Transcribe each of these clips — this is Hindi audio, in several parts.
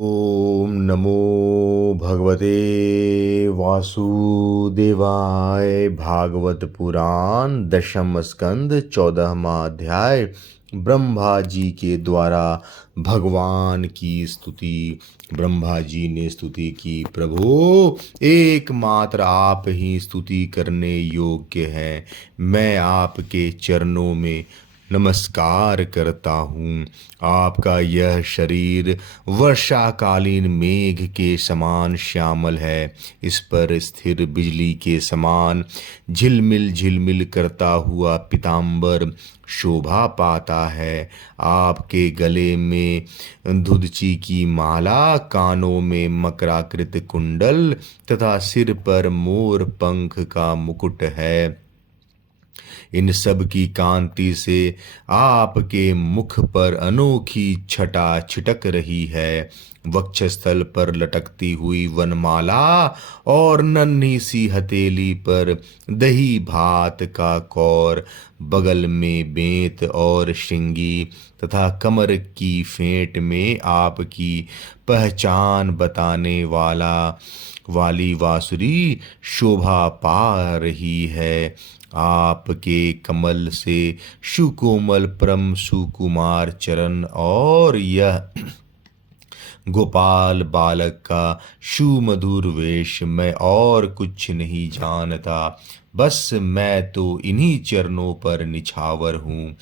ओम नमो भगवते वासुदेवाय। भागवत पुराण दशम स्कंद 14वां अध्याय। ब्रह्मा जी के द्वारा भगवान की स्तुति। ब्रह्मा जी ने स्तुति की, प्रभु एकमात्र आप ही स्तुति करने योग्य हैं। मैं आपके चरणों में नमस्कार करता हूँ। आपका यह शरीर वर्षाकालीन मेघ के समान श्यामल है। इस पर स्थिर बिजली के समान झिलमिल झिलमिल करता हुआ पीतांबर शोभा पाता है। आपके गले में धुदची की माला, कानों में मकराकृत कुंडल तथा सिर पर मोर पंख का मुकुट है। इन सब की कांति से आपके मुख पर अनोखी छटा छिटक रही है। वक्षस्थल पर लटकती हुई वनमाला और नन्ही सी हथेली पर दही भात का कौर, बगल में बेंत और श्रृंगी तथा कमर की फेंट में आपकी पहचान बताने वाली बांसुरी शोभा पा रही है। आपके कमल से सुकोमल परम सुकुमार चरण और यह गोपाल बालक का सुमधुर वेश मैं और कुछ नहीं जानता। बस मैं तो इन्हीं चरणों पर निछावर हूँ।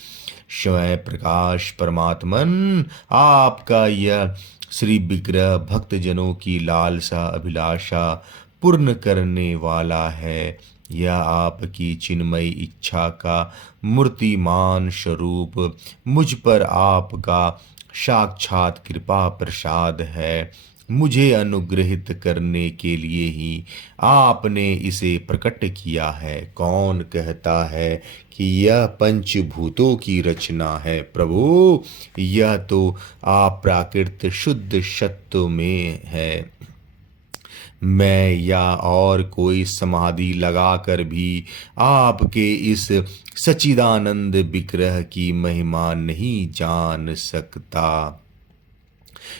स्वयं प्रकाश परमात्मन आपका यह श्री विग्रह भक्तजनों की लालसा अभिलाषा पूर्ण करने वाला है। यह आपकी चिन्मयी इच्छा का मूर्तिमान स्वरूप मुझ पर आपका साक्षात कृपा प्रसाद है। मुझे अनुग्रहित करने के लिए ही आपने इसे प्रकट किया है। कौन कहता है कि यह पंचभूतों की रचना है? प्रभु, यह तो आप प्राकृत शुद्ध सत्व में है। मैं या और कोई समाधि लगाकर भी आपके इस सच्चिदानंद विग्रह की महिमा नहीं जान सकता।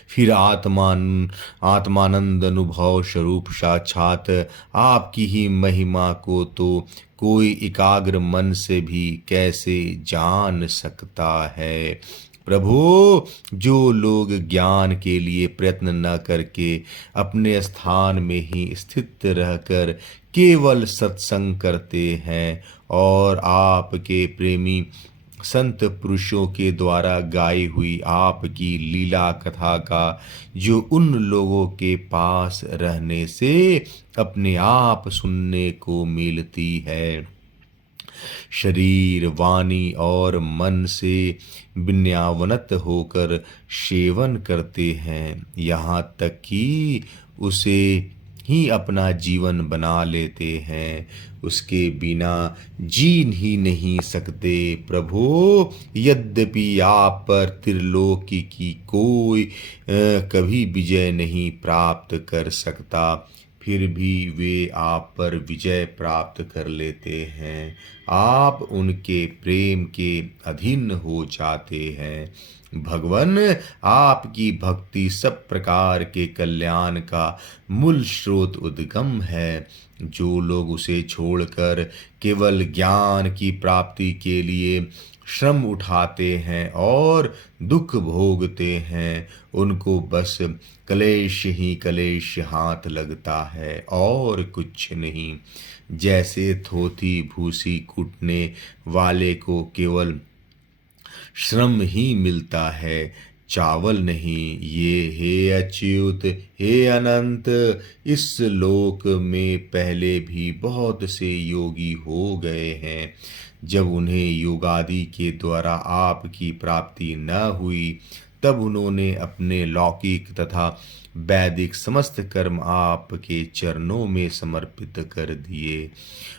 फिर आत्मानंद अनुभव स्वरूप साक्षात आपकी ही महिमा को तो कोई एकाग्र मन से भी कैसे जान सकता है? प्रभु, जो लोग ज्ञान के लिए प्रयत्न न करके अपने स्थान में ही स्थित रहकर केवल सत्संग करते हैं और आपके प्रेमी संत पुरुषों के द्वारा गाई हुई आपकी लीला कथा का जो उन लोगों के पास रहने से अपने आप सुनने को मिलती है, शरीर वाणी और मन से विनयावनत होकर सेवन करते हैं, यहाँ तक कि उसे ही अपना जीवन बना लेते हैं, उसके बिना जी ही नहीं सकते। प्रभु, यद्यपि आप पर त्रिलोकी की कोई कभी विजय नहीं प्राप्त कर सकता, फिर भी वे आप पर विजय प्राप्त कर लेते हैं। आप उनके प्रेम के अधीन हो जाते हैं। भगवान, आपकी भक्ति सब प्रकार के कल्याण का मूल स्रोत उद्गम है। जो लोग उसे छोड़कर केवल ज्ञान की प्राप्ति के लिए श्रम उठाते हैं और दुख भोगते हैं, उनको बस कलेश ही कलेश हाथ लगता है और कुछ नहीं। जैसे थोथी भूसी कूटने वाले को केवल श्रम ही मिलता है, चावल नहीं। ये हे अच्युत, हे अनंत, इस लोक में पहले भी बहुत से योगी हो गए हैं। जब उन्हें योगादि के द्वारा आपकी प्राप्ति न हुई, तब उन्होंने अपने लौकिक तथा वैदिक समस्त कर्म आपके चरणों में समर्पित कर दिए।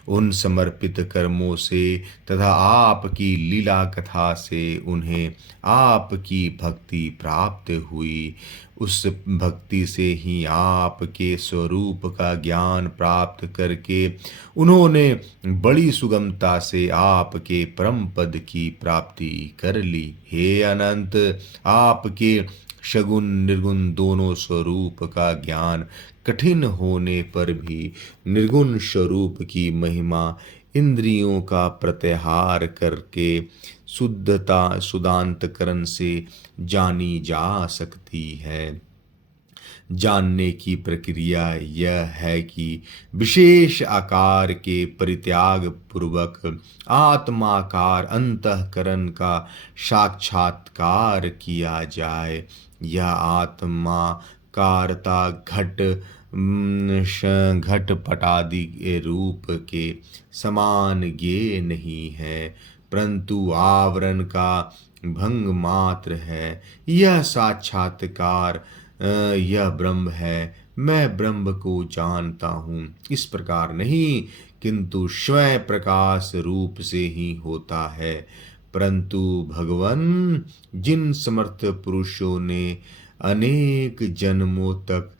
उन समर्पित कर्मों से तथा आपकी लीला कथा से उन्हें आपकी भक्ति प्राप्त हुई। उस भक्ति से ही आपके स्वरूप का ज्ञान प्राप्त करके उन्होंने बड़ी सुगमता से आपके परम पद की प्राप्ति कर ली। हे अनंत, आपके शगुन निर्गुण दोनों स्वरूप का ज्ञान कठिन होने पर भी निर्गुण स्वरूप की महिमा इंद्रियों का प्रत्याहार करके शुद्धता सुदांतकरण से जानी जा सकती है। जानने की प्रक्रिया यह है कि विशेष आकार के परित्याग पूर्वक आत्माकार अंतःकरण का साक्षात्कार किया जाए। यह आत्माकारता घट पटादि के रूप के समान ज्ञेय नहीं है, परंतु आवरण का भंग मात्र है। यह साक्षात्कार यह ब्रह्म है, मैं ब्रह्म को जानता हूँ, इस प्रकार नहीं, किंतु स्वयं प्रकाश रूप से ही होता है। परंतु भगवान, जिन समर्थ पुरुषों ने अनेक जन्मों तक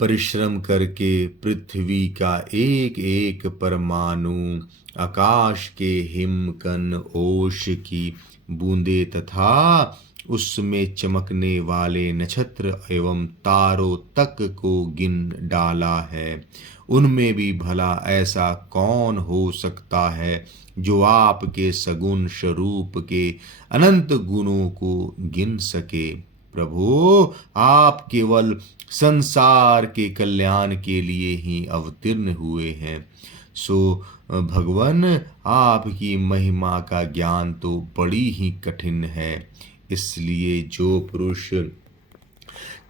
परिश्रम करके पृथ्वी का एक एक परमाणु, आकाश के हिमकण, ओश की बूंदे तथा उसमें चमकने वाले नक्षत्र एवं तारों तक को गिन डाला है, उनमें भी भला ऐसा कौन हो सकता है जो आपके सगुण स्वरूप के अनंत गुणों को गिन सके। प्रभु, आप केवल संसार के कल्याण के लिए ही अवतीर्ण हुए हैं। सो भगवान, आपकी महिमा का ज्ञान तो बड़ी ही कठिन है। इसलिए जो पुरुष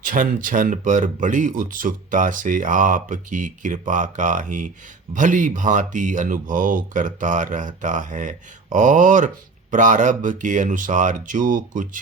क्षण क्षण पर बड़ी उत्सुकता से आपकी कृपा का ही भली भांति अनुभव करता रहता है और प्रारब्ध के अनुसार जो कुछ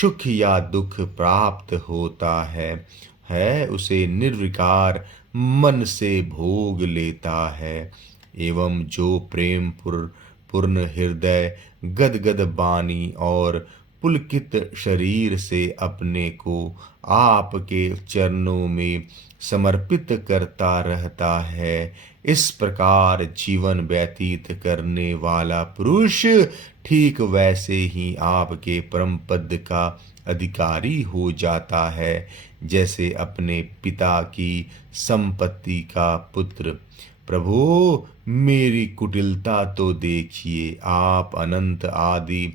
सुख या दुख प्राप्त होता है उसे निर्विकार मन से भोग लेता है, एवं जो प्रेम पूर्ण हृदय, गदगद वाणी और पुलकित शरीर से अपने को आपके चरणों में समर्पित करता रहता है, इस प्रकार जीवन व्यतीत करने वाला पुरुष ठीक वैसे ही आपके परम पद का अधिकारी हो जाता है, जैसे अपने पिता की संपत्ति का पुत्र। प्रभु, मेरी कुटिलता तो देखिए, आप अनंत आदि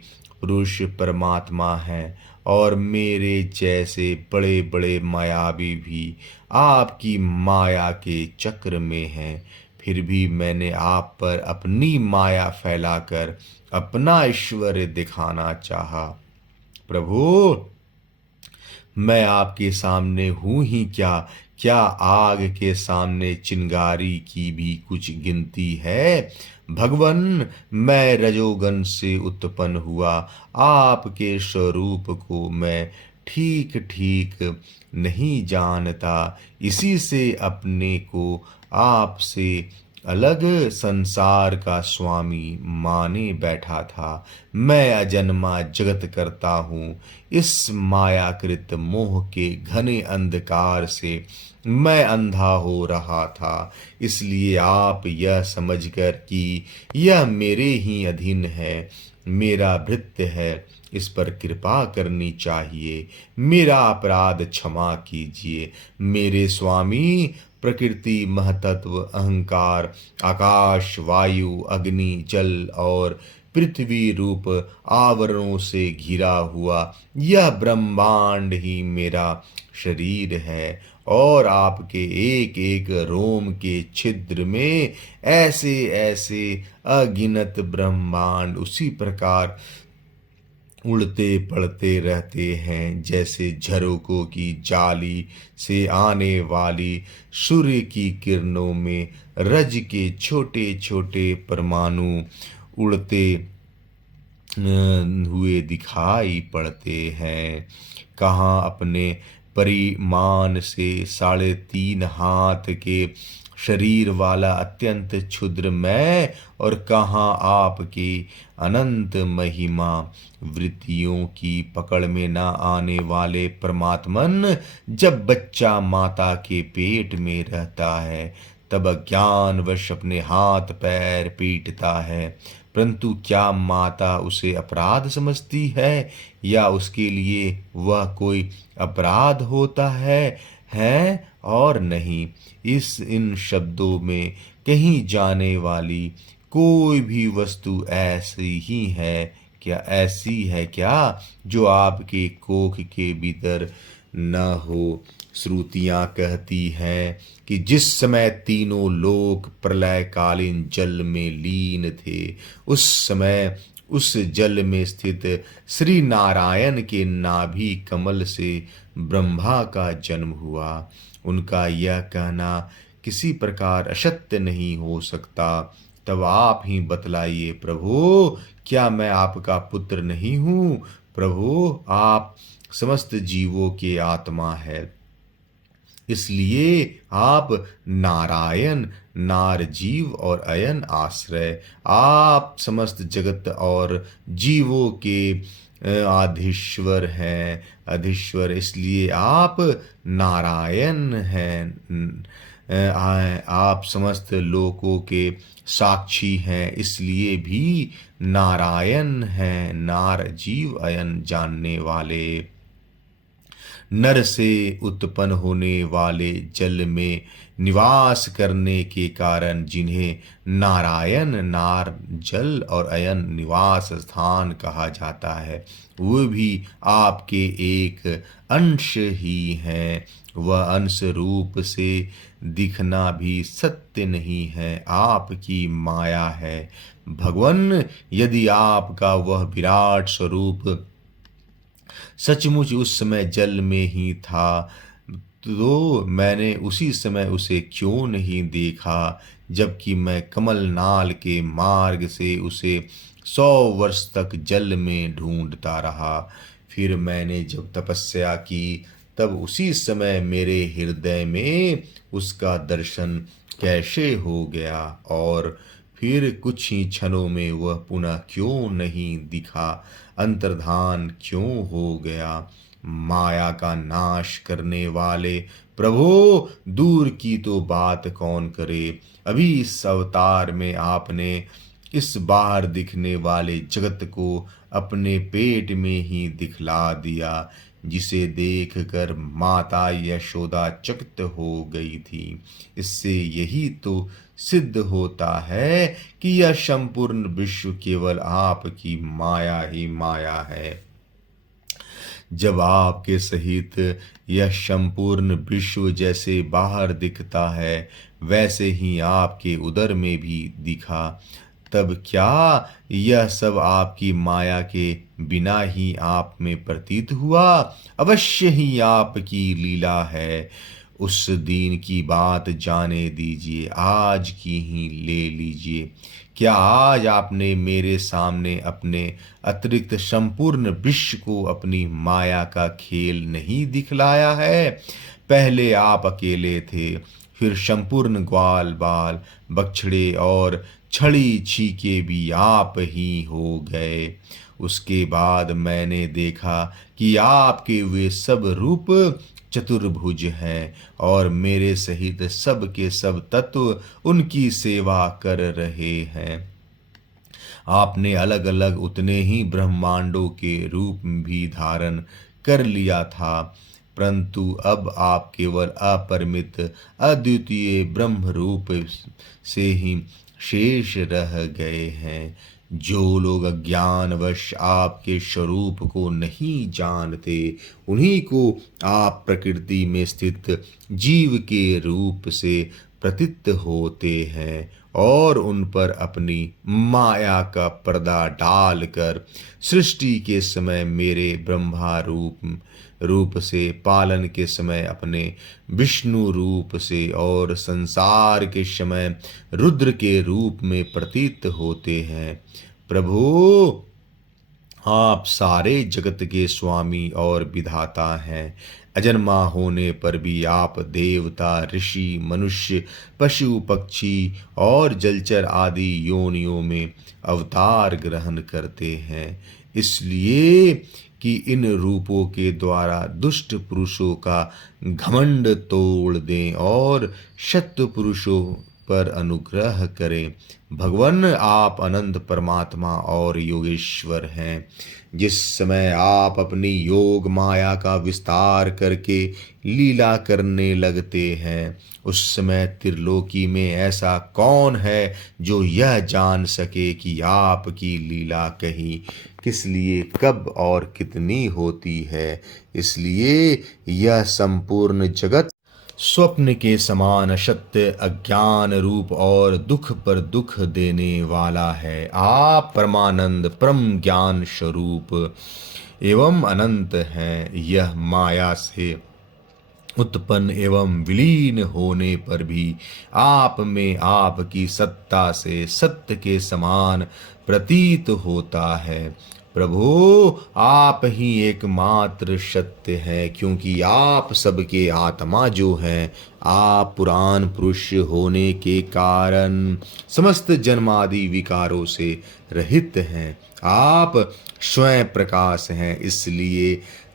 पुरुष परमात्मा हैं और मेरे जैसे बड़े बड़े मायावी भी आपकी माया के चक्र में हैं। फिर भी मैंने आप पर अपनी माया फैलाकर अपना ऐश्वर्य दिखाना चाहा। प्रभु, मैं आपके सामने हूँ ही क्या आग के सामने चिंगारी की भी कुछ गिनती है? भगवन, मैं रजोगण से उत्पन्न हुआ, आपके स्वरूप को मैं ठीक ठीक नहीं जानता, इसी से अपने को आपसे अलग संसार का स्वामी माने बैठा था। मैं अजन्मा जगत करता हूँ, इस मायाकृत मोह के घने अंधकार से मैं अंधा हो रहा था, इसलिए आप यह समझकर कि यह मेरे ही अधीन है, मेरा भृत्य है, इस पर कृपा करनी चाहिए। मेरा अपराध क्षमा कीजिए। मेरे स्वामी, प्रकृति, महतत्व, अहंकार, आकाश, वायु, अग्नि, जल और पृथ्वी रूप आवरणों से घिरा हुआ यह ब्रह्मांड ही मेरा शरीर है और आपके एक एक रोम के छिद्र में ऐसे ऐसे अगिनत ब्रह्मांड उसी प्रकार उड़ते पड़ते रहते हैं, जैसे झरोकों की जाली से आने वाली सूर्य की किरणों में रज के छोटे छोटे परमाणु उड़ते हुए दिखाई पड़ते हैं। कहाँ अपने परिमाण से 3.5 हाथ के शरीर वाला अत्यंत क्षुद्र मैं और कहाँ आपकी अनंत महिमा। वृत्तियों की पकड़ में न आने वाले परमात्मन जब बच्चा माता के पेट में रहता है तब अज्ञानवश अपने हाथ पैर पीटता है, परंतु क्या माता उसे अपराध समझती है या उसके लिए वह कोई अपराध होता है और नहीं। इन शब्दों में कहीं जाने वाली कोई भी वस्तु ऐसी है क्या जो आपके कोख के भीतर न हो। श्रुतियाँ कहती हैं कि जिस समय तीनों लोक प्रलयकालीन जल में लीन थे उस समय उस जल में स्थित श्री नारायण के नाभि कमल से ब्रह्मा का जन्म हुआ। उनका यह कहना किसी प्रकार असत्य नहीं हो सकता। तब आप ही बतलाइए प्रभु, क्या मैं आपका पुत्र नहीं हूँ। प्रभु, आप समस्त जीवों के आत्मा है, इसलिए आप नारायण, नार जीव और अयन आश्रय, आप समस्त जगत और जीवों के आधीश्वर हैं। अधीश्वर इसलिए आप नारायण हैं। आप समस्त लोकों के साक्षी हैं, इसलिए भी नारायण हैं। नार जीव अयन जानने वाले, नर से उत्पन्न होने वाले जल में निवास करने के कारण जिन्हें नारायण, नार जल और अयन निवास स्थान कहा जाता है, वो भी आपके एक अंश ही हैं। वह अंश रूप से दिखना भी सत्य नहीं है, आपकी माया है। भगवान, यदि आपका वह विराट स्वरूप सचमुच उस समय जल में ही था तो मैंने उसी समय उसे क्यों नहीं देखा, जबकि मैं कमल नाल के मार्ग से उसे 100 वर्ष तक जल में ढूंढता रहा। फिर मैंने जब तपस्या की तब उसी समय मेरे हृदय में उसका दर्शन कैसे हो गया और फिर कुछ ही क्षणों में वह पुनः क्यों नहीं दिखा, अंतर्धान क्यों हो गया। माया का नाश करने वाले प्रभु, दूर की तो बात कौन करे, अभी इस अवतार में आपने इस बाहर दिखने वाले जगत को अपने पेट में ही दिखला दिया, जिसे देखकर माता यशोदा चकित हो गई थी। इससे यही तो सिद्ध होता है कि यह संपूर्ण विश्व केवल आपकी माया ही माया है। जब आपके सहित यह संपूर्ण विश्व जैसे बाहर दिखता है वैसे ही आपके उदर में भी दिखा, तब क्या यह सब आपकी माया के बिना ही आप में प्रतीत हुआ? अवश्य ही आपकी लीला है। उस दिन की बात जाने दीजिए, आज की ही ले लीजिए। क्या आज आपने मेरे सामने अपने अतिरिक्त संपूर्ण विश्व को अपनी माया का खेल नहीं दिखलाया है? पहले आप अकेले थे, फिर संपूर्ण ग्वाल बाल बछड़े और छड़ी छीके भी आप ही हो गए। उसके बाद मैंने देखा कि आपके वे सब रूप चतुर्भुज हैं और मेरे सहित सब के सब तत्व उनकी सेवा कर रहे हैं। आपने अलग अलग उतने ही ब्रह्मांडों के रूप भी धारण कर लिया था, परंतु अब आप केवल अपरिमित अद्वितीय ब्रह्म रूप से ही शेष रह गए हैं। जो लोग अज्ञानवश आपके स्वरूप को नहीं जानते, उन्हीं को आप प्रकृति में स्थित जीव के रूप से प्रतीत होते हैं और उन पर अपनी माया का पर्दा डालकर सृष्टि के समय मेरे ब्रह्मा रूप से, पालन के समय अपने विष्णु रूप से और संसार के समय रुद्र के रूप में प्रतीत होते हैं। प्रभु, आप सारे जगत के स्वामी और विधाता हैं। अजन्मा होने पर भी आप देवता, ऋषि, मनुष्य, पशु, पक्षी और जलचर आदि योनियों में अवतार ग्रहण करते हैं, इसलिए कि इन रूपों के द्वारा दुष्ट पुरुषों का घमंड तोड़ दें और सत्य पुरुषों पर अनुग्रह करें। भगवान, आप अनंत परमात्मा और योगेश्वर हैं। जिस समय आप अपनी योग माया का विस्तार करके लीला करने लगते हैं, उस समय त्रिलोकी में ऐसा कौन है जो यह जान सके कि आपकी लीला कहीं किस लिए, कब और कितनी होती है। इसलिए यह संपूर्ण जगत स्वप्न के समान सत्य, अज्ञान रूप और दुख पर दुख देने वाला है। आप परमानंद, परम ज्ञान स्वरूप एवं अनंत हैं। यह माया से उत्पन्न एवं विलीन होने पर भी आप में आपकी सत्ता से सत्य के समान प्रतीत होता है। प्रभु, आप ही एकमात्र सत्य हैं, क्योंकि आप सबके आत्मा जो हैं, आप पुराण पुरुष होने के कारण समस्त जन्मादि विकारों से रहित हैं। आप स्वयं प्रकाश हैं, इसलिए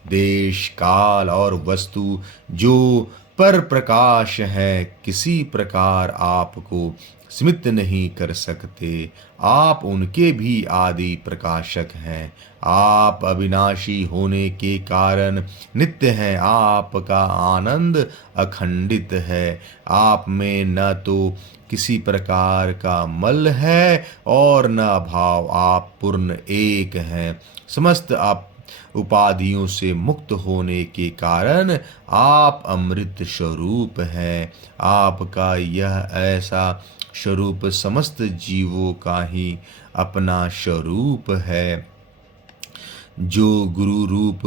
देश, काल और वस्तु जो पर प्रकाश है किसी प्रकार आपको स्मित नहीं कर सकते। आप उनके भी आदि प्रकाशक हैं। आप अविनाशी होने के कारण नित्य हैं। आपका आनंद अखंडित है। आप में न तो किसी प्रकार का मल है और न अभाव। आप पूर्ण एक हैं। समस्त आप उपाधियों से मुक्त होने के कारण आप अमृत स्वरूप हैं। आपका यह ऐसा स्वरूप समस्त जीवों का ही अपना स्वरूप है। जो गुरु रूप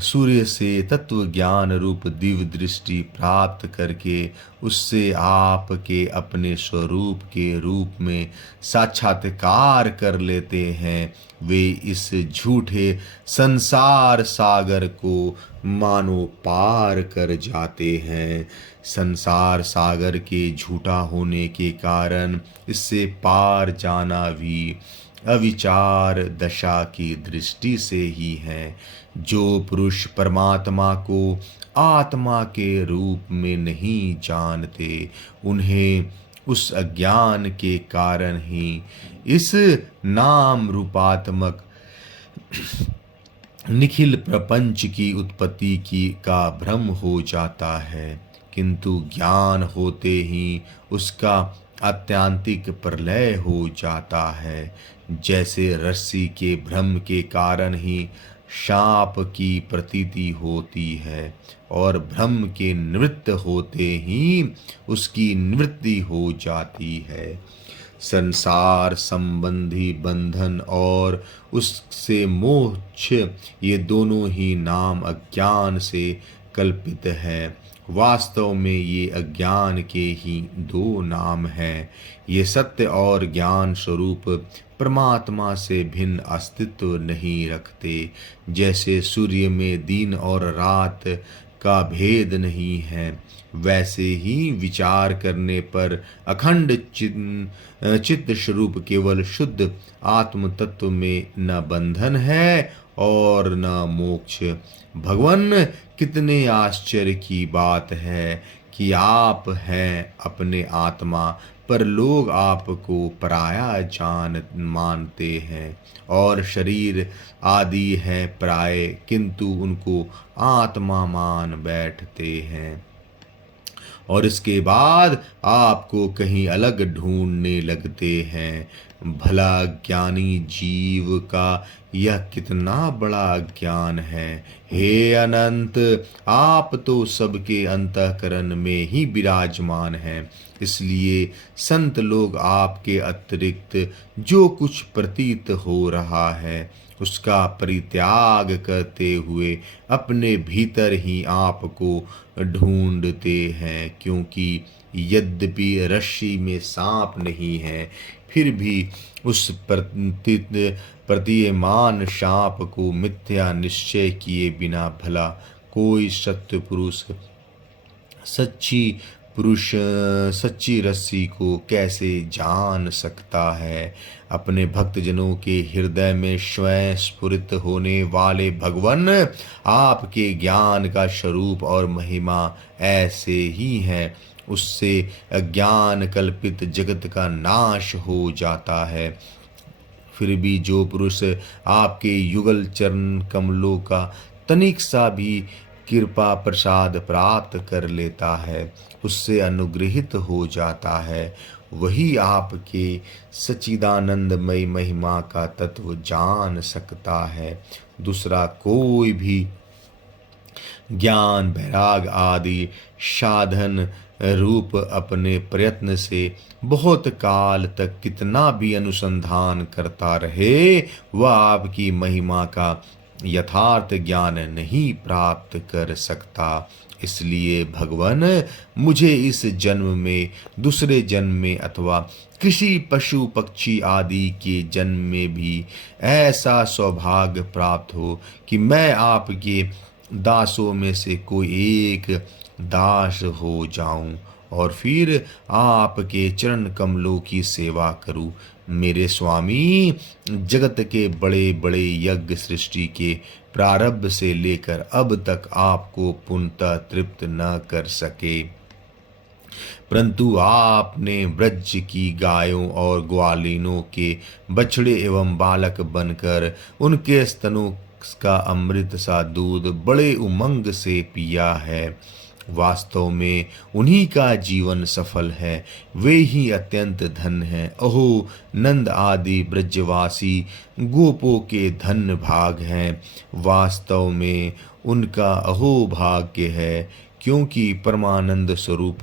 सूर्य से तत्व ज्ञान रूप दिव्य दृष्टि प्राप्त करके उससे आपके अपने स्वरूप के रूप में साक्षात्कार कर लेते हैं, वे इस झूठे संसार सागर को मानो पार कर जाते हैं। संसार सागर के झूठा होने के कारण इससे पार जाना भी अविचार दशा की दृष्टि से ही है। जो पुरुष परमात्मा को आत्मा के रूप में नहीं जानते, उन्हें उस अज्ञान के कारण ही इस नाम रूपात्मक निखिल प्रपंच की उत्पत्ति की का भ्रम हो जाता है, किंतु ज्ञान होते ही उसका आत्यांतिक प्रलय हो जाता है। जैसे रस्सी के भ्रम के कारण ही शाप की प्रतीति होती है और भ्रम के निवृत्त होते ही उसकी निवृत्ति हो जाती है। संसार संबंधी बंधन और उससे मोक्ष, ये दोनों ही नाम अज्ञान से कल्पित है। वास्तव में ये अज्ञान के ही दो नाम हैं। ये सत्य और ज्ञान स्वरूप परमात्मा से भिन्न अस्तित्व नहीं रखते। जैसे सूर्य में दिन और रात का भेद नहीं है, वैसे ही विचार करने पर अखंड चित्त स्वरूप केवल शुद्ध आत्म तत्व में न बंधन है और न मोक्ष। भगवान, कितने आश्चर्य की बात है कि आप हैं अपने आत्मा, पर लोग आपको पराया जान मानते हैं और शरीर आदि है पराये, किंतु उनको आत्मा मान बैठते हैं और इसके बाद आपको कहीं अलग ढूंढने लगते हैं। भला ज्ञानी जीव का यह कितना बड़ा ज्ञान है। हे अनंत, आप तो सबके अंतःकरण में ही विराजमान हैं, इसलिए संत लोग आपके अतिरिक्त जो कुछ प्रतीत हो रहा है उसका परित्याग करते हुए अपने भीतर ही आपको ढूंढते हैं, क्योंकि यद्यपि रस्सी में सांप नहीं है, फिर भी उस प्रतीत प्रतीयमान शाप को मिथ्या निश्चय किए बिना भला कोई सत्य सच्ची रस्सी को कैसे जान सकता है। अपने भक्तजनों के हृदय में स्वयं स्फुरित होने वाले भगवान आपके ज्ञान का स्वरूप और महिमा ऐसे ही है। उससे अज्ञान कल्पित जगत का नाश हो जाता है। फिर भी जो पुरुष आपके युगल चरण कमलों का तनिक सा भी कृपा प्रसाद प्राप्त कर लेता है, उससे अनुग्रहित हो जाता है, वही आपके सच्चिदानंदमय महिमा का तत्व जान सकता है। दूसरा कोई भी ज्ञान वैराग आदि साधन रूप अपने प्रयत्न से बहुत काल तक कितना भी अनुसंधान करता रहे, वह आपकी महिमा का यथार्थ ज्ञान नहीं प्राप्त कर सकता। इसलिए भगवान मुझे इस जन्म में, दूसरे जन्म में अथवा किसी पशु पक्षी आदि के जन्म में भी ऐसा सौभाग्य प्राप्त हो कि मैं आपके दासों में से कोई एक दास हो जाऊं और फिर आपके चरण कमलों की सेवा करूं। मेरे स्वामी, जगत के बड़े बड़े यज्ञ सृष्टि के प्रारंभ से लेकर अब तक आपको पूर्णतः तृप्त न कर सके, परंतु आपने ब्रज की गायों और ग्वालिनों के बछड़े एवं बालक बनकर उनके स्तनों का अमृत सा दूध बड़े उमंग से पिया है। वास्तव में उन्हीं का जीवन सफल है, वे ही अत्यंत धन हैं। अहो, नंद आदि ब्रजवासी गोपों के धन भाग हैं। वास्तव में उनका अहो भाग्य है, क्योंकि परमानंद स्वरूप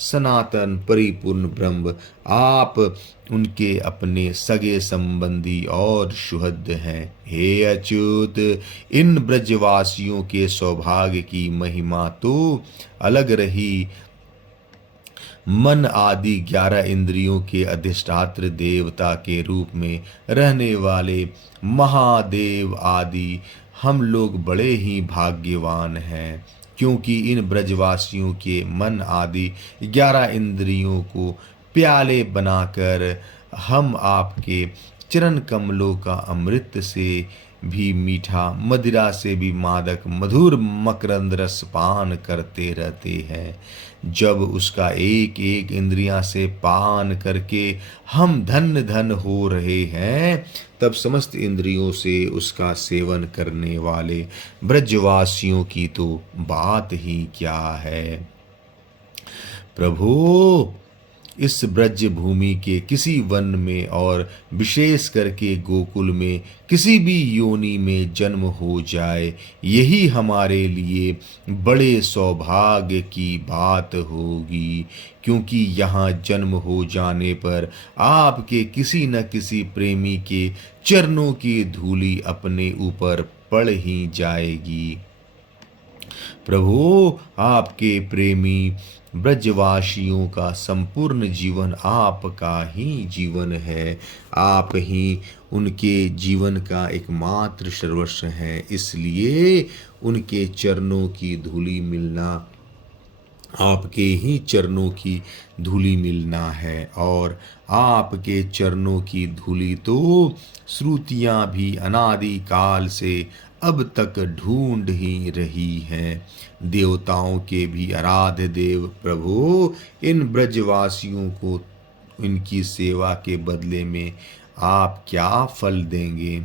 सनातन परिपूर्ण ब्रह्म आप उनके अपने सगे संबंधी और सुहृद हैं। हे अच्युत, इन ब्रजवासियों के सौभाग्य की महिमा तो अलग रही। मन आदि 11 इंद्रियों के अधिष्ठात्र देवता के रूप में रहने वाले महादेव आदि हम लोग बड़े ही भाग्यवान हैं, क्योंकि इन ब्रजवासियों के मन आदि 11 इंद्रियों को प्याले बनाकर हम आपके चरण कमलों का अमृत से भी मीठा, मदिरा से भी मादक मधुर मकरंद रस पान करते रहते हैं। जब उसका एक एक इंद्रियां से पान करके हम धन्य धन हो रहे हैं, तब समस्त इंद्रियों से उसका सेवन करने वाले ब्रजवासियों की तो बात ही क्या है। प्रभु, इस ब्रज भूमि के किसी वन में और विशेष करके गोकुल में किसी भी योनि में जन्म हो जाए, यही हमारे लिए बड़े सौभाग्य की बात होगी, क्योंकि यहाँ जन्म हो जाने पर आपके किसी न किसी प्रेमी के चरणों की धूलि अपने ऊपर पड़ ही जाएगी। प्रभु, आपके प्रेमी ब्रजवासियों का संपूर्ण जीवन आपका ही जीवन है। आप ही उनके जीवन का एकमात्र सर्वस्व है। इसलिए उनके चरणों की धूलि मिलना, आपके ही चरणों की धूलि मिलना है। और आपके चरणों की धूलि तो श्रुतियां भी अनादि काल से अब तक ढूंढ ही रही हैं। देवताओं के भी आराध्य देव प्रभु, इन ब्रजवासियों को इनकी सेवा के बदले में आप क्या फल देंगे?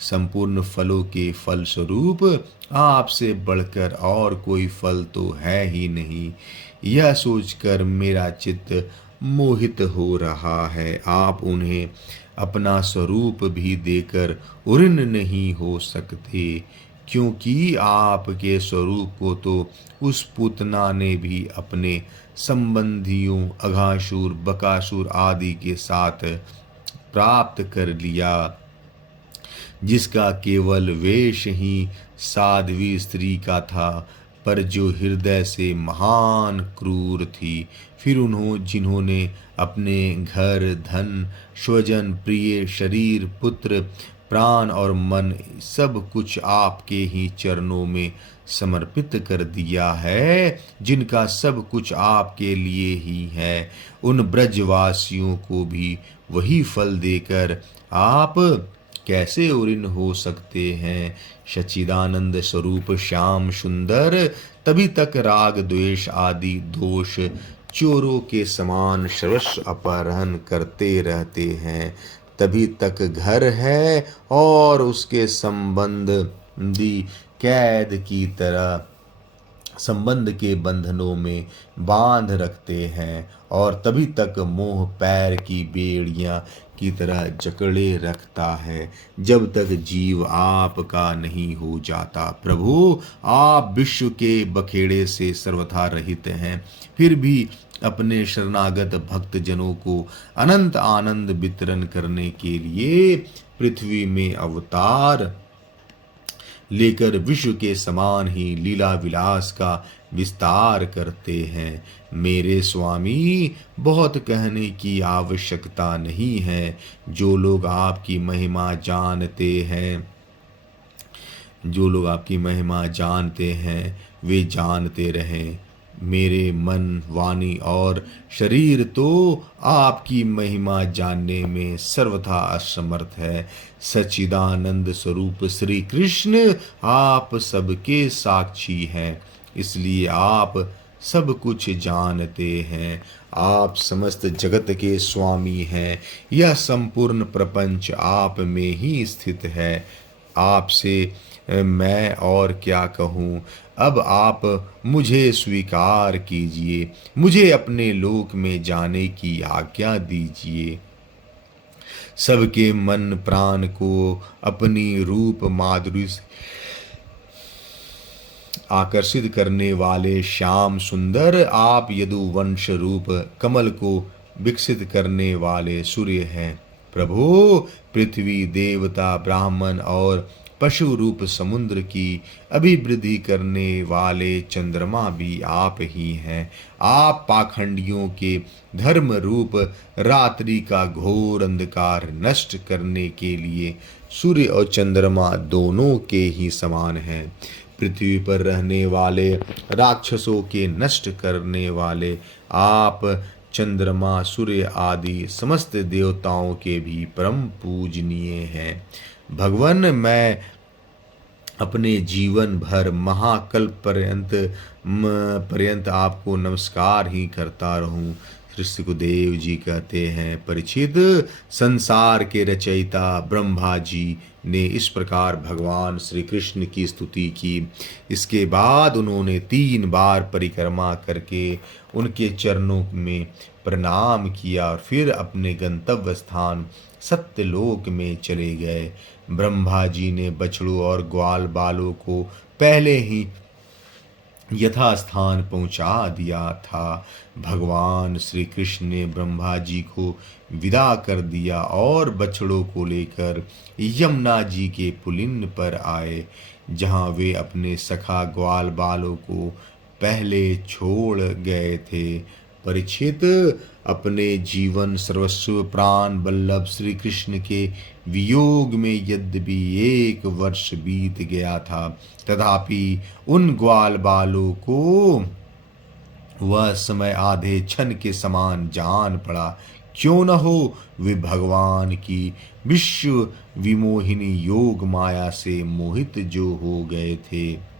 संपूर्ण फलों के फल स्वरूप आपसे बढ़कर और कोई फल तो है ही नहीं। यह सोचकर मेरा चित्त मोहित हो रहा है। आप उन्हें अपना स्वरूप भी देकर उऋण नहीं हो सकते, क्योंकि आपके स्वरूप को तो उस पूतना ने भी अपने संबंधियों अघासुर, बकासुर आदि के साथ प्राप्त कर लिया, जिसका केवल वेश ही साध्वी स्त्री का था, पर जो हृदय से महान क्रूर थी। फिर जिन्होंने अपने घर, धन, स्वजन, प्रिय, शरीर, पुत्र, प्राण और मन सब कुछ आपके ही चरणों में समर्पित कर दिया है, जिनका सब कुछ आपके लिए ही है। उन ब्रजवासियों को भी वही फल देकर आप कैसे ऋणी हो सकते हैं। सच्चिदानंद स्वरूप श्याम सुंदर तभी तक राग द्वेष आदि दोष चोरों के समान सर्वस्व अपहरण करते रहते हैं, तभी तक घर है और उसके संबंधी कैद की तरह संबंध के बंधनों में बांध रखते हैं, और तभी तक मोह पैर की बेड़ियां की तरह जकड़े रखता है, जब तक जीव आपका नहीं हो जाता। प्रभु, आप विश्व के बखेड़े से सर्वथा रहित हैं, फिर भी अपने शरणागत भक्त जनों को अनंत आनंद वितरण करने के लिए पृथ्वी में अवतार लेकर विश्व के समान ही लीला विलास का विस्तार करते हैं। मेरे स्वामी, बहुत कहने की आवश्यकता नहीं है। जो लोग आपकी महिमा जानते हैं वे जानते रहें। मेरे मन, वाणी और शरीर तो आपकी महिमा जानने में सर्वथा असमर्थ है। सच्चिदानंद स्वरूप श्री कृष्ण आप सबके साक्षी हैं, इसलिए आप सब कुछ जानते हैं। आप समस्त जगत के स्वामी हैं। यह संपूर्ण प्रपंच आप में ही स्थित है। आपसे मैं और क्या कहूँ। अब आप मुझे स्वीकार कीजिए, मुझे अपने लोक में जाने की आज्ञा दीजिए। सबके मन प्राण को अपनी रूप माधुरी से आकर्षित करने वाले श्याम सुंदर आप यदुवंश रूप कमल को विकसित करने वाले सूर्य हैं। प्रभु, पृथ्वी, देवता, ब्राह्मण और पशु रूप समुद्र की अभिवृद्धि करने वाले चंद्रमा भी आप ही हैं। आप पाखंडियों के धर्म रूप रात्रि का घोर अंधकार नष्ट करने के लिए सूर्य और चंद्रमा दोनों के ही समान हैं। पृथ्वी पर रहने वाले राक्षसों के नष्ट करने वाले आप चंद्रमा, सूर्य आदि समस्त देवताओं के भी परम पूजनीय हैं। भगवान, मैं अपने जीवन भर महाकल्प पर्यंत आपको नमस्कार ही करता रहूं। श्री सुखदेव जी कहते हैं, परीक्षित, संसार के रचयिता ब्रह्मा जी ने इस प्रकार भगवान श्री कृष्ण की स्तुति की। इसके बाद उन्होंने 3 बार परिक्रमा करके उनके चरणों में प्रणाम किया और फिर अपने गंतव्य स्थान सत्यलोक में चले गए। ब्रह्मा जी ने बछड़ों और ग्वाल बालों को पहले ही यथास्थान पहुंचा दिया था। भगवान श्री कृष्ण ने ब्रह्मा जी को विदा कर दिया और बछड़ों को लेकर यमुना जी के पुलिन पर आए, जहां वे अपने सखा ग्वाल बालों को पहले छोड़ गए थे। परीक्षित, अपने जीवन सर्वस्व प्राण वल्लभ श्री कृष्ण के वियोग में यद्यपि 1 वर्ष बीत गया था, तथापि उन ग्वाल बालों को वह समय आधे क्षण के समान जान पड़ा। क्यों न हो, वे भगवान की विश्व विमोहिनी योग माया से मोहित जो हो गए थे।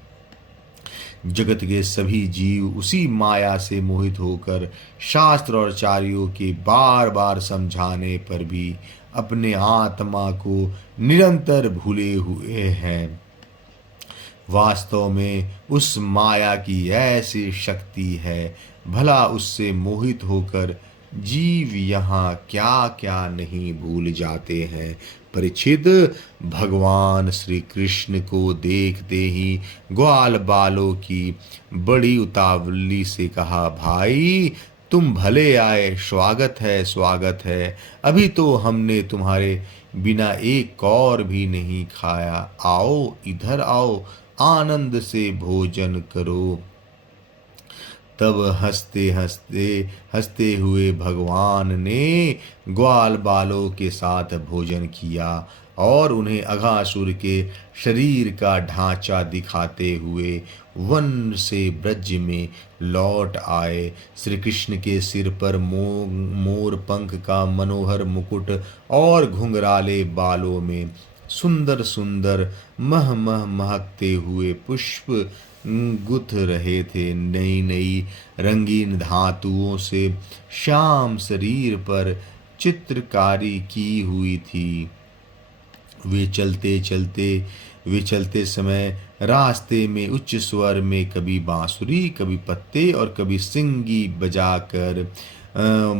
जगत के सभी जीव उसी माया से मोहित होकर शास्त्र और आचार्यों के बार बार समझाने पर भी अपने आत्मा को निरंतर भूले हुए हैं। वास्तव में उस माया की ऐसी शक्ति है, भला उससे मोहित होकर जीव यहाँ क्या क्या नहीं भूल जाते हैं। परीक्षित, भगवान श्री कृष्ण को देखते ही ग्वाल बालों की बड़ी उतावली से कहा, भाई तुम भले आए, स्वागत है स्वागत है। अभी तो हमने तुम्हारे बिना एक कौर भी नहीं खाया। आओ, इधर आओ, आनंद से भोजन करो। तब हंसते हुए भगवान ने ग्वाल बालों के साथ भोजन किया। और उन्हें अघासुर के शरीर का ढांचा दिखाते हुए वन से ब्रज में लौट आए। श्री कृष्ण के सिर पर मोर पंख का मनोहर मुकुट और घुंघराले बालों में सुंदर सुंदर मह मह महकते हुए पुष्प गुथ रहे थे। नई नई रंगीन धातुओं से श्याम शरीर पर चित्रकारी की हुई थी। वे चलते समय रास्ते में उच्च स्वर में कभी बांसुरी, कभी पत्ते और कभी सिंगी बजाकर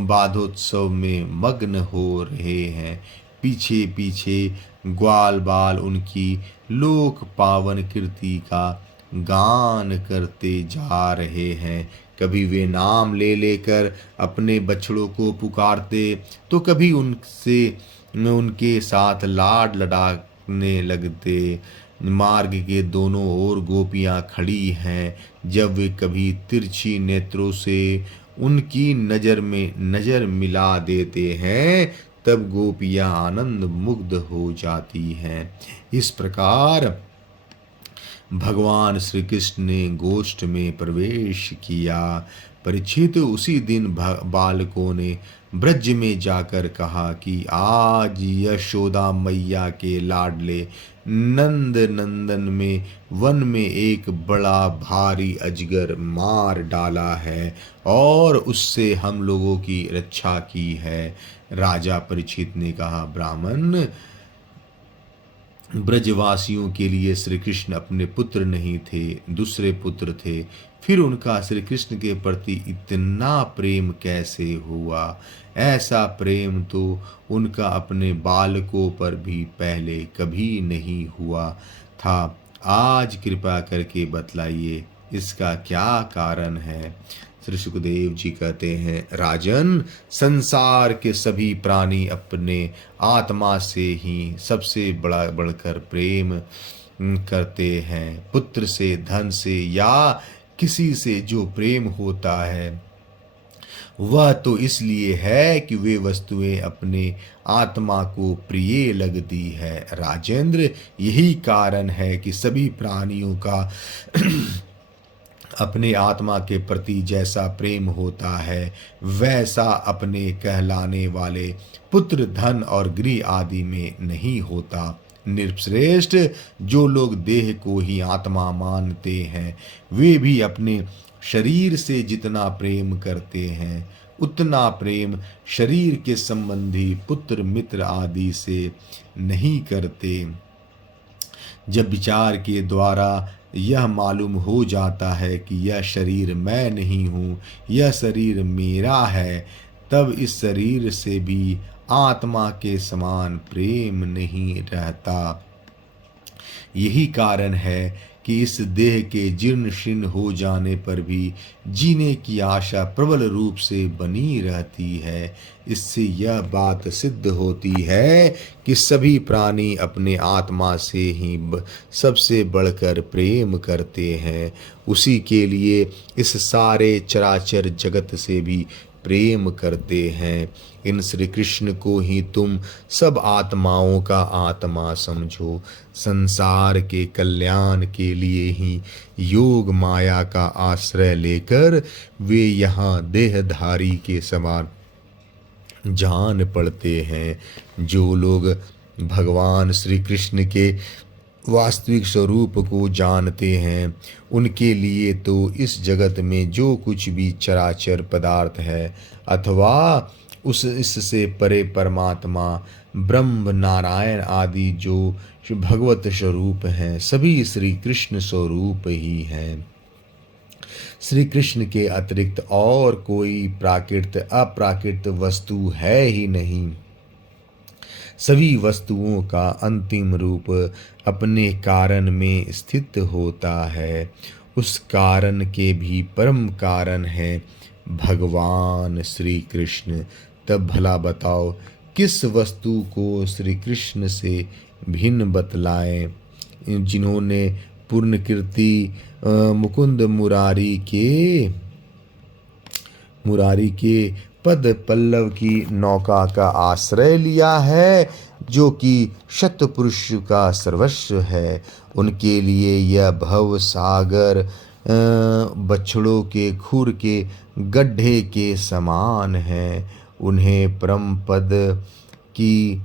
वादोत्सव में मग्न हो रहे हैं। पीछे पीछे ग्वाल बाल उनकी लोक पावन कीर्ति का गान करते जा रहे हैं। कभी वे नाम ले लेकर अपने बछड़ों को पुकारते, तो कभी उनके साथ लाड लडाने लगते। मार्ग के दोनों ओर गोपियां खड़ी हैं। जब वे कभी तिरछी नेत्रों से उनकी नजर मिला देते हैं, तब गोपियां आनंद मुग्ध हो जाती हैं। इस प्रकार भगवान श्री कृष्ण ने गोष्ठ में प्रवेश किया। परीक्षित, उसी दिन बालकों ने ब्रज में जाकर कहा कि आज यशोदा मैया के लाडले नंद नंदन में वन में एक बड़ा भारी अजगर मार डाला है और उससे हम लोगों की रक्षा की है। राजा परीक्षित ने कहा, ब्राह्मण, ब्रजवासियों के लिए श्री कृष्ण अपने पुत्र नहीं थे, दूसरे पुत्र थे। फिर उनका श्री कृष्ण के प्रति इतना प्रेम कैसे हुआ? ऐसा प्रेम तो उनका अपने बालकों पर भी पहले कभी नहीं हुआ था। आज कृपा करके बतलाइए, इसका क्या कारण है? श्री सुखदेव जी कहते हैं, राजन, संसार के सभी प्राणी अपने आत्मा से ही सबसे बढ़कर प्रेम करते हैं। पुत्र से, धन से या किसी से जो प्रेम होता है, वह तो इसलिए है कि वे वस्तुएं अपने आत्मा को प्रिय लगती है। राजेंद्र, यही कारण है कि सभी प्राणियों का अपने आत्मा के प्रति जैसा प्रेम होता है, वैसा अपने कहलाने वाले पुत्र, धन और गृह आदि में नहीं होता। निर्श्रेष्ठ, जो लोग देह को ही आत्मा मानते हैं, वे भी अपने शरीर से जितना प्रेम करते हैं, उतना प्रेम शरीर के संबंधी पुत्र, मित्र आदि से नहीं करते। जब विचार के द्वारा यह मालूम हो जाता है कि यह शरीर मैं नहीं हूँ, यह शरीर मेरा है, तब इस शरीर से भी आत्मा के समान प्रेम नहीं रहता। यही कारण है कि इस देह के जीर्ण शीर्ण हो जाने पर भी जीने की आशा प्रबल रूप से बनी रहती है। इससे यह बात सिद्ध होती है कि सभी प्राणी अपने आत्मा से ही सबसे बढ़कर प्रेम करते हैं। उसी के लिए इस सारे चराचर जगत से भी प्रेम करते हैं। इन श्री कृष्ण को ही तुम सब आत्माओं का आत्मा समझो। संसार के कल्याण के लिए ही योग माया का आश्रय लेकर वे यहाँ देहधारी के समान जान पड़ते हैं। जो लोग भगवान श्री कृष्ण के वास्तविक स्वरूप को जानते हैं, उनके लिए तो इस जगत में जो कुछ भी चराचर पदार्थ है अथवा इससे परे परमात्मा, ब्रह्म, नारायण आदि जो भगवत स्वरूप हैं, सभी श्री कृष्ण स्वरूप ही हैं। श्री कृष्ण के अतिरिक्त और कोई प्राकृत अप्राकृत वस्तु है ही नहीं। सभी वस्तुओं का अंतिम रूप अपने कारण में स्थित होता है। उस कारण के भी परम कारण है भगवान श्री कृष्ण। तब भला बताओ, किस वस्तु को श्री कृष्ण से भिन्न बतलाएं? जिन्होंने पूर्ण कीर्ति मुकुंद मुरारी के पद पल्लव की नौका का आश्रय लिया है, जो कि शतपुरुष का सर्वस्व है। उनके लिए यह भव सागर बछड़ों के खुर के गड्ढे के समान है। उन्हें परम पद की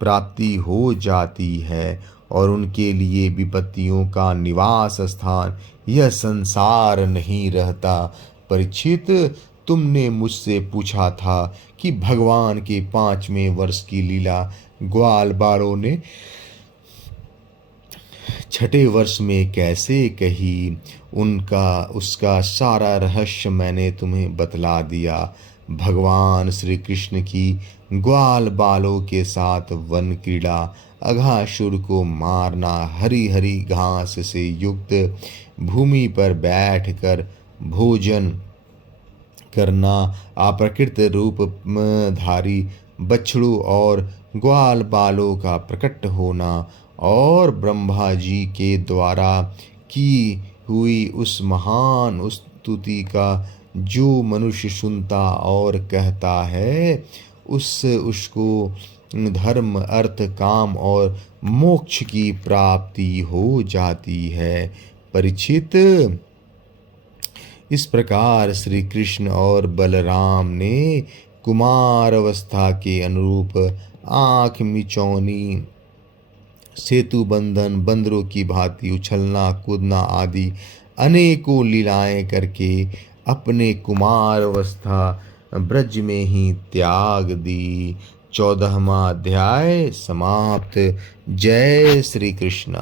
प्राप्ति हो जाती है और उनके लिए विपत्तियों का निवास स्थान यह संसार नहीं रहता। परीक्षित, तुमने मुझसे पूछा था कि भगवान के 5वें वर्ष की लीला ग्वाल बालों ने 6ठे वर्ष में कैसे कही। उसका सारा रहस्य मैंने तुम्हें बतला दिया। भगवान श्री कृष्ण की ग्वाल बालों के साथ वन क्रीड़ा, अघासुर को मारना, हरी हरी घास से युक्त भूमि पर बैठकर भोजन करना, अप्रकृत रूप धारी बछड़ों और ग्वाल बालों का प्रकट होना और ब्रह्मा जी के द्वारा की हुई उस महान स्तुति का जो मनुष्य सुनता और कहता है, उसको धर्म, अर्थ, काम और मोक्ष की प्राप्ति हो जाती है। परीक्षित, इस प्रकार श्री कृष्ण और बलराम ने कुमार अवस्था के अनुरूप आँख मिचौनी, सेतु बंधन, बंदरों की भांति उछलना कूदना आदि अनेकों लीलाएं करके अपने कुमार अवस्था ब्रज में ही त्याग दी। 14वां अध्याय समाप्त। जय श्री कृष्ण।